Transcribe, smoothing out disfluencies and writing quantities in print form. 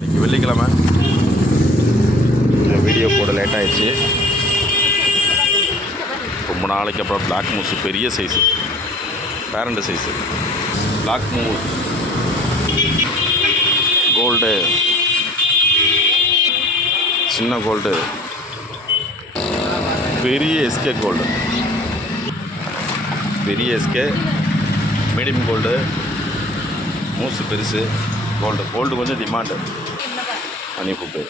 இன்றைக்கி வெள்ளிக்கிழமை வீடியோ போட லேட் ஆகிடுச்சு. ரொம்ப நாளைக்கு அப்புறம் பிளாக் மூஸ் பெரிய size, parent size black mousse gold, சின்ன கோல்டு, பெரிய எஸ்கே கோல்டு, பெரிய எஸ்கே, மீடியம் கோல்டு, மூசு பெருசு, கோல்டு கொஞ்சம் டிமாண்டு. மணி ஃபுட்டு